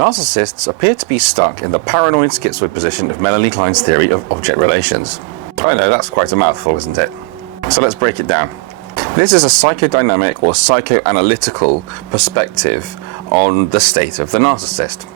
Narcissists appear to be stuck in the paranoid-schizoid position of Melanie Klein's theory of object relations. I know, that's quite a mouthful, isn't it? So let's break it down. This is a psychodynamic or psychoanalytical perspective on the state of the narcissist.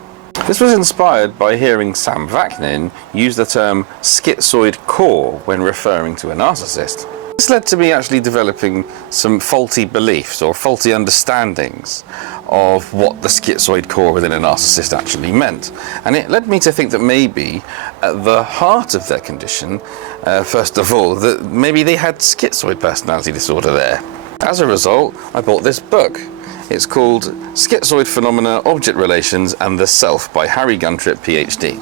This was inspired by hearing Sam Vaknin use the term schizoid core when referring to a narcissist. This led to me actually developing some faulty beliefs or faulty understandings of what the schizoid core within a narcissist actually meant. And it led me to think that maybe at the heart of their condition, first of all, that maybe they had schizoid personality disorder there. As a result, I bought this book. It's called Schizoid Phenomena, Object Relations and the Self by Harry Guntrip, PhD.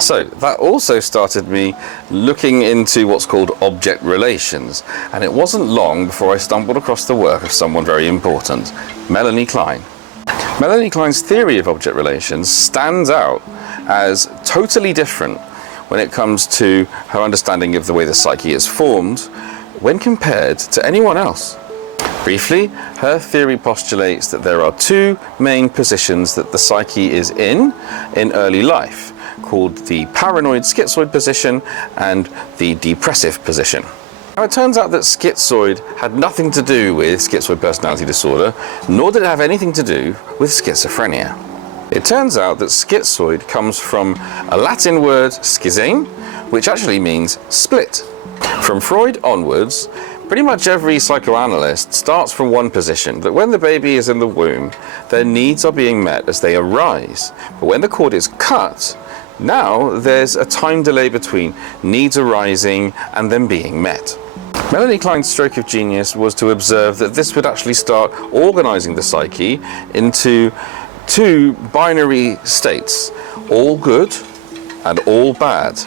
So that also started me looking into what's called object relations, and it wasn't long before I stumbled across the work of someone very important, Melanie Klein. Melanie Klein's theory of object relations stands out as totally different when it comes to her understanding of the way the psyche is formed when compared to anyone else. Briefly, her theory postulates that there are two main positions that the psyche is in early life, called the paranoid-schizoid position and the depressive position. Now, it turns out that schizoid had nothing to do with schizoid personality disorder, nor did it have anything to do with schizophrenia. It turns out that schizoid comes from a Latin word schizene, which actually means split. From Freud onwards, pretty much every psychoanalyst starts from one position, that when the baby is in the womb, their needs are being met as they arise. But when the cord is cut, now there's a time delay between needs arising and them being met. Melanie Klein's stroke of genius was to observe that this would actually start organizing the psyche into two binary states, all good and all bad,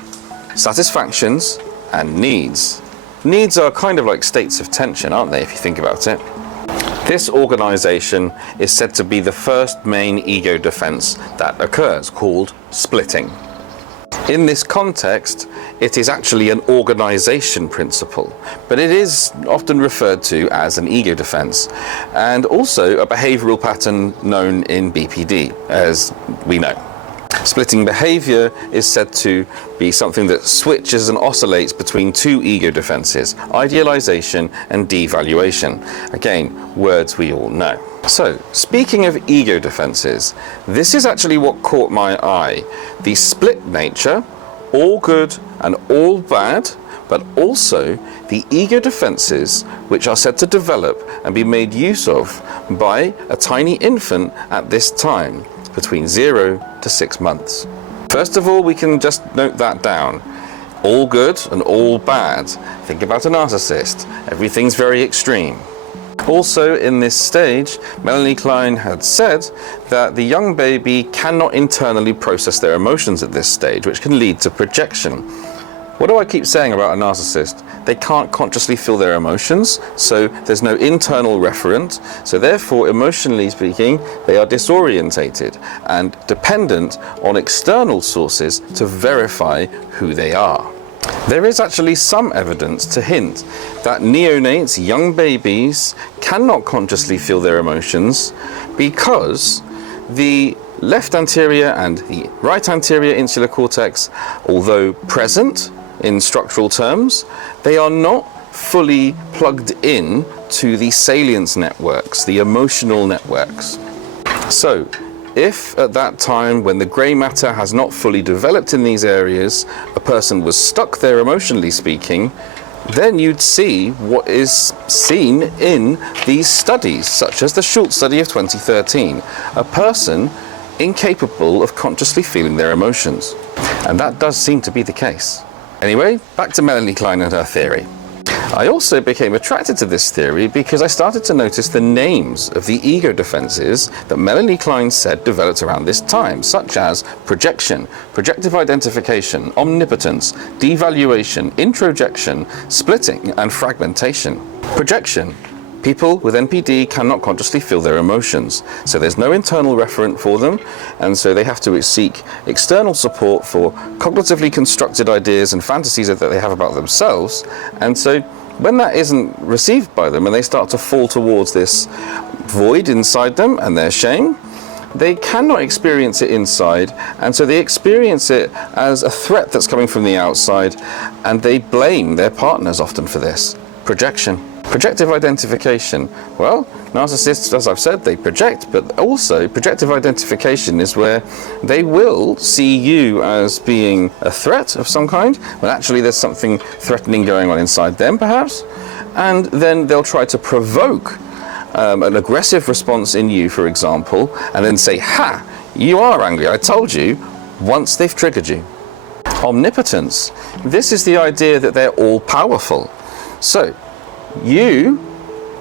satisfactions and needs. Needs are kind of like states of tension, aren't they, if you think about it? This organization is said to be the first main ego defense that occurs, called splitting. In this context, it is actually an organization principle, but it is often referred to as an ego defense, and also a behavioral pattern known in BPD, as we know. Splitting behavior is said to be something that switches and oscillates between two ego defenses, idealization and devaluation. Again, words we all know. So, speaking of ego defenses, this is actually what caught my eye. The split nature, all good and all bad, but also the ego defenses which are said to develop and be made use of by a tiny infant at this time, between 0 to 6 months. First of all, we can just note that down. All good and all bad. Think about a narcissist. Everything's very extreme. Also, in this stage, Melanie Klein had said that the young baby cannot internally process their emotions at this stage, which can lead to projection. What do I keep saying about a narcissist? They can't consciously feel their emotions, so there's no internal referent, so therefore, emotionally speaking, they are disorientated and dependent on external sources to verify who they are. There is actually some evidence to hint that neonates, young babies, cannot consciously feel their emotions because the left anterior and the right anterior insular cortex, although present in structural terms, they are not fully plugged in to the salience networks, the emotional networks. So, if at that time when the grey matter has not fully developed in these areas, a person was stuck there emotionally speaking, then you'd see what is seen in these studies, such as the Schultz study of 2013, a person incapable of consciously feeling their emotions. And that does seem to be the case. Anyway, back to Melanie Klein and her theory. I also became attracted to this theory because I started to notice the names of the ego defenses that Melanie Klein said developed around this time, such as projection, projective identification, omnipotence, devaluation, introjection, splitting, and fragmentation. Projection. People with NPD cannot consciously feel their emotions, so there's no internal referent for them, and so they have to seek external support for cognitively constructed ideas and fantasies that they have about themselves, and so when that isn't received by them and they start to fall towards this void inside them and their shame, they cannot experience it inside, and so they experience it as a threat that's coming from the outside, and they blame their partners often for this. Projection. Projective identification. Well, narcissists, as I've said, they project, but also projective identification is where they will see you as being a threat of some kind, when actually there's something threatening going on inside them, perhaps, and then they'll try to provoke an aggressive response in you, for example, and then say, "Ha, you are angry, I told you," once they've triggered you. Omnipotence. This is the idea that they're all-powerful. So, you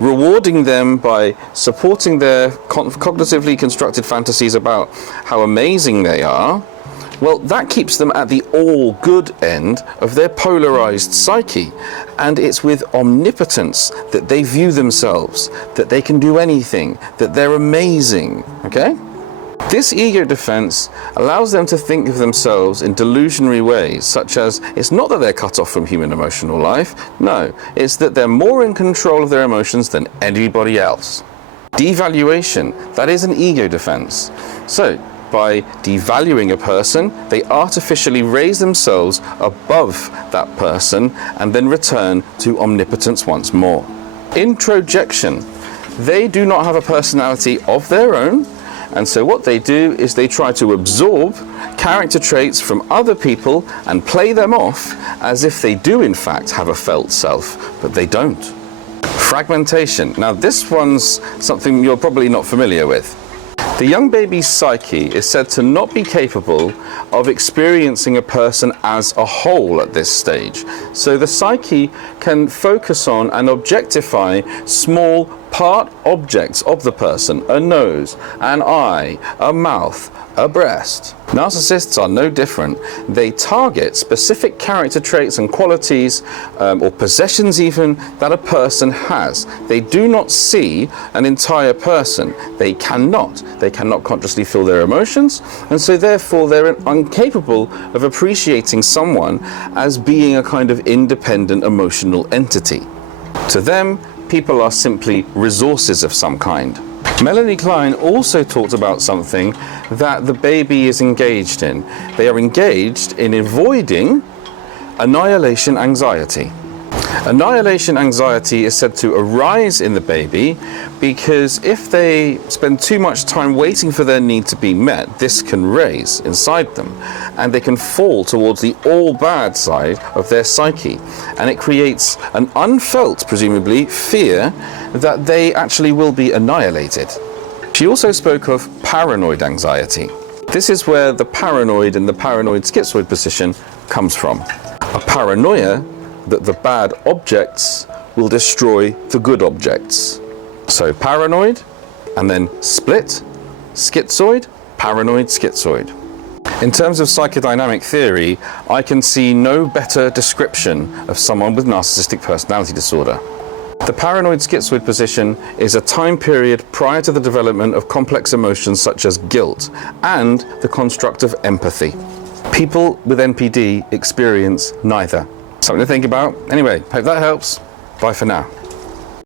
rewarding them by supporting their cognitively constructed fantasies about how amazing they are, well, that keeps them at the all-good end of their polarized psyche. And it's with omnipotence that they view themselves, that they can do anything, that they're amazing, okay? This ego defense allows them to think of themselves in delusionary ways, such as it's not that they're cut off from human emotional life, no, it's that they're more in control of their emotions than anybody else. Devaluation, that is an ego defense. So, by devaluing a person, they artificially raise themselves above that person and then return to omnipotence once more. Introjection, they do not have a personality of their own, and so what they do is they try to absorb character traits from other people and play them off as if they do in fact have a felt self, but they don't. Fragmentation. Now this one's something you're probably not familiar with. The young baby's psyche is said to not be capable of experiencing a person as a whole at this stage. So the psyche can focus on and objectify small part objects of the person, a nose, an eye, a mouth, a breast. Narcissists are no different. They target specific character traits and qualities or possessions even that a person has. They do not see an entire person. They cannot consciously feel their emotions, and so therefore they're incapable of appreciating someone as being a kind of independent emotional entity. To them, people are simply resources of some kind. Melanie Klein also talked about something that the baby is engaged in. They are engaged in avoiding annihilation anxiety. Annihilation anxiety is said to arise in the baby because if they spend too much time waiting for their need to be met, this can raise inside them and they can fall towards the all bad side of their psyche, and it creates an unfelt, presumably, fear that they actually will be annihilated. She also spoke of paranoid anxiety. This is where the paranoid and the paranoid-schizoid position comes from. A paranoia that the bad objects will destroy the good objects. So paranoid, and then split, schizoid, paranoid, schizoid. In terms of psychodynamic theory, I can see no better description of someone with narcissistic personality disorder. The paranoid schizoid position is a time period prior to the development of complex emotions such as guilt and the construct of empathy. People with NPD experience neither. Something to think about. Anyway, hope that helps. Bye for now.